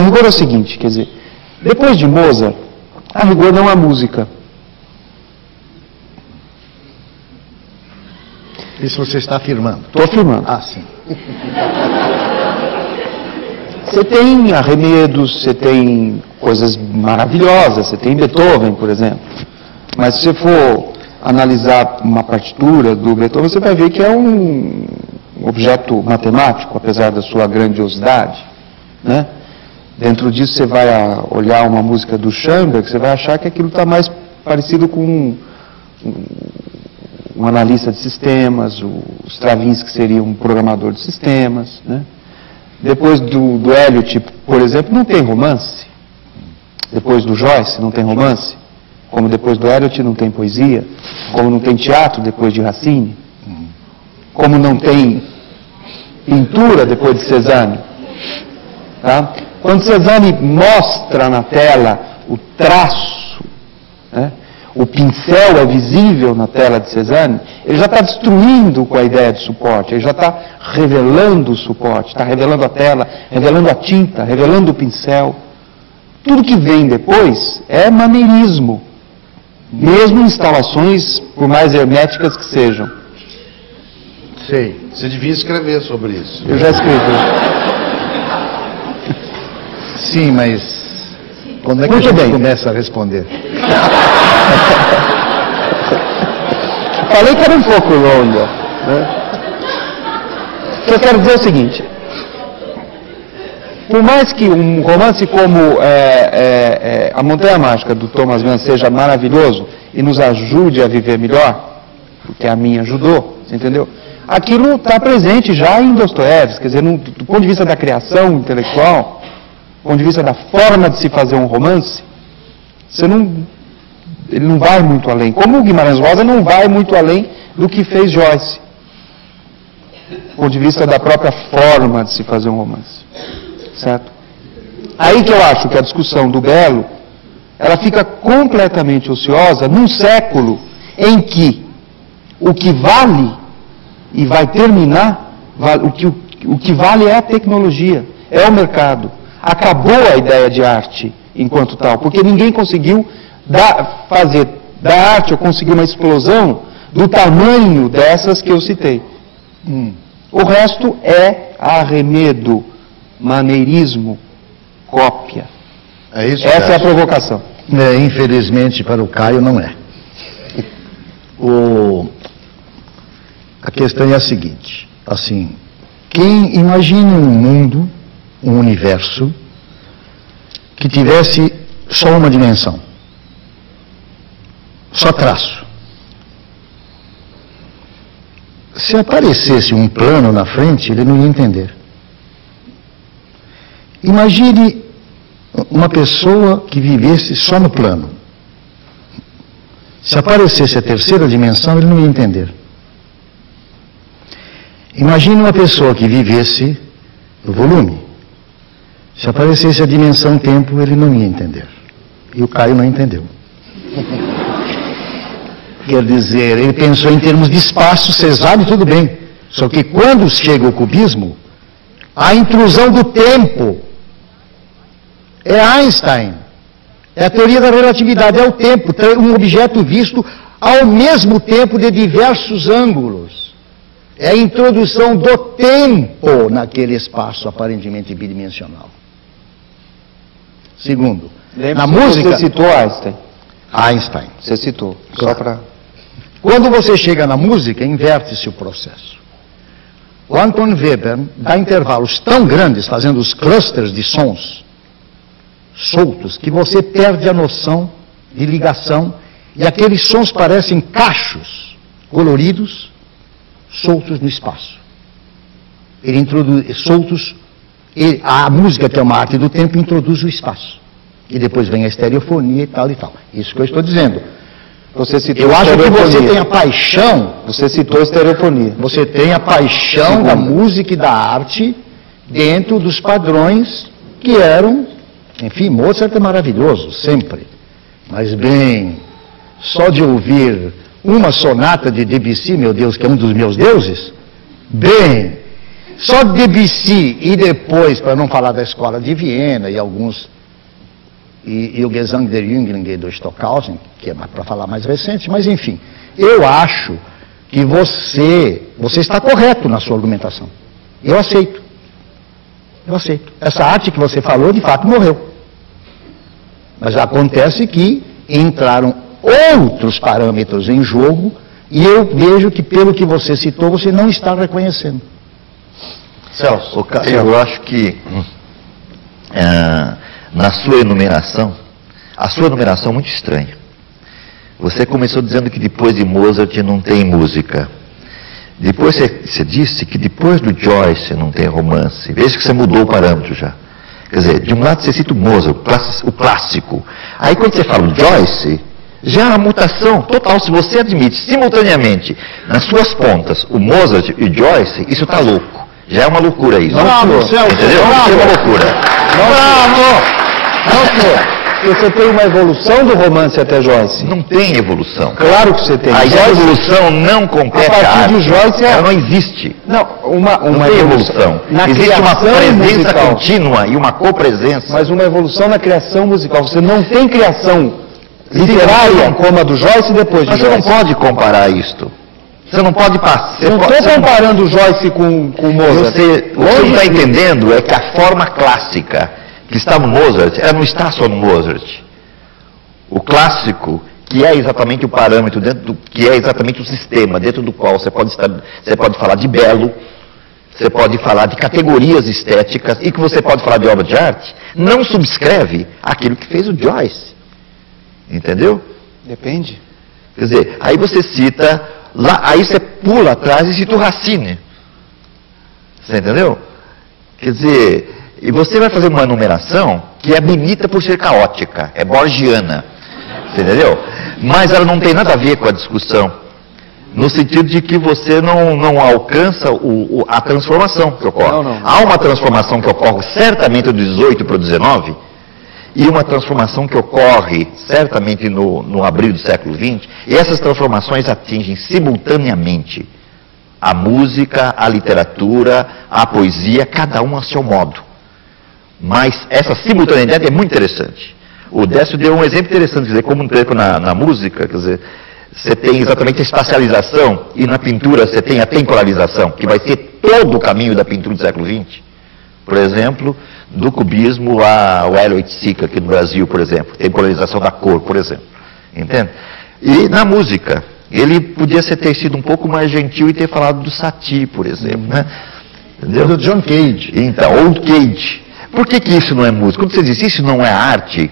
A rigor é o seguinte, quer dizer, depois de Mozart, a rigor não há música. Isso você está afirmando? Estou afirmando. Ah, sim. Você tem arremedos, você tem coisas maravilhosas, você tem Beethoven, por exemplo. Mas se você for analisar uma partitura do Beethoven, você vai ver que é um objeto matemático, apesar da sua grandiosidade, né? Dentro disso você vai olhar uma música do Schoenberg, você vai achar que aquilo está mais parecido com um analista de sistemas, o Stravinsky seria um programador de sistemas, né? Depois do Eliot, por exemplo, não tem romance. Depois do Joyce, não tem romance. Como depois do Eliot não tem poesia. Como não tem teatro depois de Racine. Como não tem pintura depois de Cézanne. Tá? Quando Cézanne mostra na tela o traço, né? O pincel é visível na tela de Cézanne, ele já está destruindo com a ideia de suporte, ele já está revelando o suporte, está revelando a tela, revelando a tinta, revelando o pincel. Tudo que vem depois é maneirismo, mesmo instalações, por mais herméticas que sejam. Sei, você devia escrever sobre isso. Eu já escrevi. Sim, mas quando é que Muito a gente bem. começa a responder? Falei que era um pouco longa, né? O que eu quero dizer é o seguinte: por mais que um romance como A Montanha Mágica, do Thomas Mann, seja maravilhoso e nos ajude a viver melhor, porque a minha ajudou, você entendeu? Aquilo está presente já em Dostoiévski, quer dizer, do ponto de vista da criação intelectual, do ponto de vista da forma de se fazer um romance, ele não vai muito além. Como o Guimarães Rosa não vai muito além do que fez Joyce, do ponto de vista da própria forma de se fazer um romance. Certo? Aí que eu acho que a discussão do belo, ela fica completamente ociosa num século em que o que vale e vai terminar, o que vale é a tecnologia, é o mercado. Acabou a ideia de arte enquanto tal, porque ninguém conseguiu fazer da arte ou conseguir uma explosão do tamanho dessas que eu citei. O resto é arremedo, maneirismo, cópia. É isso. Essa é a provocação. Infelizmente para o Caio não é. A questão é a seguinte, assim, quem imagine um mundo, um universo, que tivesse só uma dimensão, só traço. Se aparecesse um plano na frente, ele não ia entender. Imagine uma pessoa que vivesse só no plano. Se aparecesse a terceira dimensão, ele não ia entender. Imagine uma pessoa que vivesse no volume. Se aparecesse a dimensão tempo, ele não ia entender. E o Caio não entendeu. Quer dizer, ele pensou em termos de espaço, Cézanne, tudo bem. Só que quando chega o cubismo, a intrusão do tempo é Einstein. É a teoria da relatividade, é o tempo, um objeto visto ao mesmo tempo de diversos ângulos. É a introdução do tempo naquele espaço aparentemente bidimensional. Segundo, na música... Você citou Einstein. Einstein. Você citou, Claro. só para... Quando você chega na música, inverte-se o processo. O Anton Weber dá intervalos tão grandes, fazendo os clusters de sons soltos, que você perde a noção de ligação, e aqueles sons parecem cachos coloridos, soltos no espaço. Ele introduz, soltos, a música, que é uma arte do tempo, introduz o espaço. E depois vem a estereofonia e tal e tal. Isso que eu estou dizendo. Você citou Eu acho que você estereofonia. tem a paixão, Você citou estereofonia. você tem a paixão da música e da arte dentro dos padrões que eram, enfim, Mozart é maravilhoso, sempre. Mas bem, só de ouvir uma sonata de Debussy, meu Deus, que é um dos meus deuses, bem, Só Debussy e depois, para não falar da escola de Viena e alguns, e o Gesang der Jünglinge do Stockhausen, que é para falar mais recente, mas enfim, eu acho que você está correto na sua argumentação. Eu aceito. Eu aceito. Essa arte que você falou, de fato, morreu. Mas acontece que entraram outros parâmetros em jogo e eu vejo que, pelo que você citou, você não está reconhecendo. Celso, eu acho que na sua enumeração, a sua enumeração é muito estranha. Você começou dizendo que depois de Mozart não tem música. Depois você disse que depois do Joyce não tem romance. Veja que você mudou o parâmetro já. Quer dizer, de um lado você cita o Mozart, o clássico. Aí quando você fala o Joyce, já é uma mutação total. Se você admite simultaneamente, nas suas pontas, o Mozart e o Joyce, isso está louco. Já é uma loucura isso. Bravo, Celso! Entendeu? Isso é uma loucura. Não, senhor. Você tem uma evolução do romance até Joyce? Não tem evolução. Claro que você tem. A evolução não compete à arte. De Joyce ela não existe. Não, não tem evolução. Existe uma presença contínua e uma copresença. Mas uma evolução na criação musical. Você não tem criação literária como a do Joyce depois de Joyce. Mas você não pode comparar isto. Você não pode passar. Eu não estou comparando o Joyce com o Mozart. O que você não está entendendo é que a forma clássica que está no Mozart, ela não está só no Mozart. O clássico, que é exatamente o parâmetro, que é exatamente o sistema dentro do qual você pode falar de belo, você pode falar de categorias estéticas e que você pode falar de obra de arte, não subscreve aquilo que fez o Joyce. Entendeu? Depende. Quer dizer, aí você cita, aí você pula atrás e cita o Racine. Você entendeu? Quer dizer, e você vai fazer uma numeração que é bonita por ser caótica, é borgiana, você entendeu? Mas ela não tem nada a ver com a discussão, no sentido de que você não alcança a transformação que ocorre. Não. Há uma transformação que ocorre certamente do 18 para o 19, e uma transformação que ocorre certamente no abril do século 20, e essas transformações atingem simultaneamente a música, a literatura, a poesia, cada um a seu modo. Mas essa simultaneidade é muito interessante. O Décio deu um exemplo interessante, quer dizer, como na música, quer dizer, você tem exatamente a espacialização e na pintura você tem a temporalização, que vai ser todo o caminho da pintura do século XX. Por exemplo, do cubismo ao Hélio Oiticica aqui no Brasil, por exemplo, temporalização da cor, por exemplo. Entende? E na música, ele podia ter sido um pouco mais gentil e ter falado do Satie, por exemplo, né? Entendeu? Do John Cage. Então, ou do Cage. Por que isso não é música? Quando você diz isso não é arte,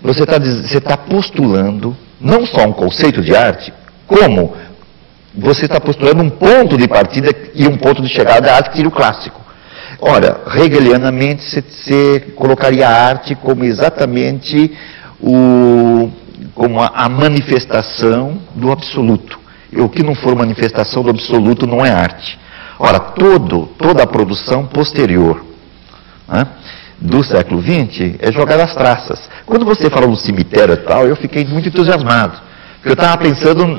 você está postulando não só um conceito de arte, como você está postulando um ponto de partida e um ponto de chegada da arte que seria o clássico. Ora, hegelianamente você colocaria a arte como exatamente como a manifestação do absoluto. E o que não for manifestação do absoluto não é arte. Ora, toda a produção posterior, né, do século XX é jogada às traças. Quando você falou no cemitério e tal, eu fiquei muito entusiasmado. Porque eu estava pensando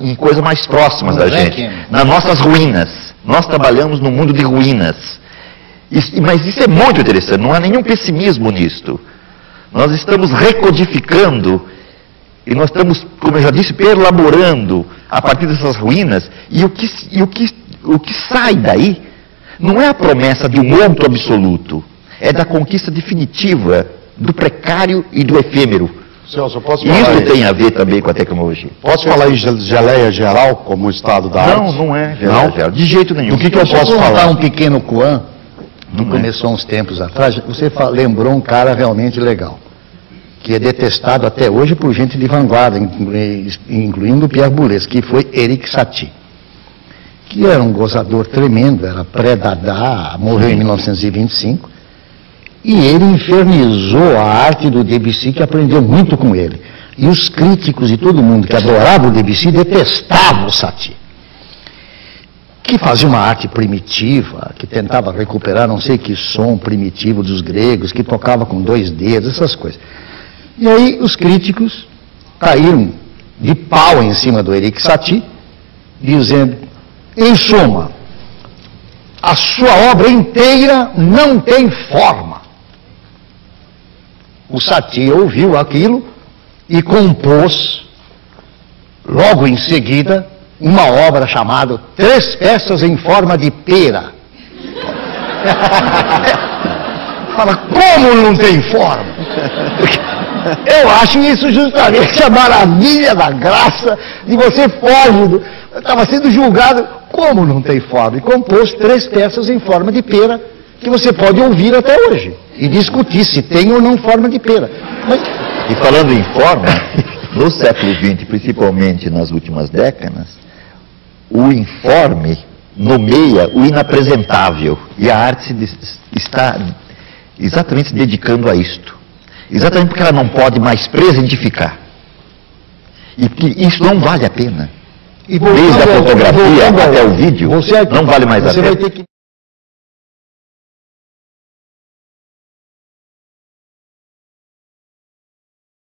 em coisas mais próximas da gente, nas nossas ruínas. Nós trabalhamos no mundo de ruínas. Mas isso é muito interessante, não há nenhum pessimismo nisto. Nós estamos recodificando e nós estamos, como eu já disse, perlaborando a partir dessas ruínas. E o que sai daí não é a promessa de um outro absoluto, é da conquista definitiva do precário e do efêmero. Celso, eu posso falar isso tem a ver também com a tecnologia. Posso falar em geleia geral como estado da arte? Não é geleia geral, de jeito nenhum. Do que eu posso falar? Um pequeno Coan, que começou uns tempos atrás, você lembrou um cara realmente legal, que é detestado até hoje por gente de vanguarda, incluindo Pierre Boulez, que foi Erik Satie, que era um gozador tremendo, era pré-Dada, morreu em 1925, e ele infernizou a arte do Debussy, que aprendeu muito com ele. E os críticos e todo mundo que adorava o Debussy detestavam o Satie, que fazia uma arte primitiva, que tentava recuperar não sei que som primitivo dos gregos, que tocava com 2 dedos, essas coisas. E aí os críticos caíram de pau em cima do Erik Satie, dizendo, em suma, a sua obra inteira não tem forma. O Satie ouviu aquilo e compôs, logo em seguida, uma obra chamada 3 peças em forma de pera. Fala, como não tem forma? Eu acho isso justamente a maravilha da graça de você foge. Estava sendo julgado, como não tem forma? E compôs 3 peças em forma de pera, que você pode ouvir até hoje e discutir se tem ou não forma de pera. Mas... E falando em forma, no século XX, principalmente nas últimas décadas, o informe nomeia o inapresentável, e a arte está exatamente se dedicando a isto. Exatamente porque ela não pode mais presentificar. E que isso não vale a pena. Desde a fotografia até o vídeo, não vale mais a pena.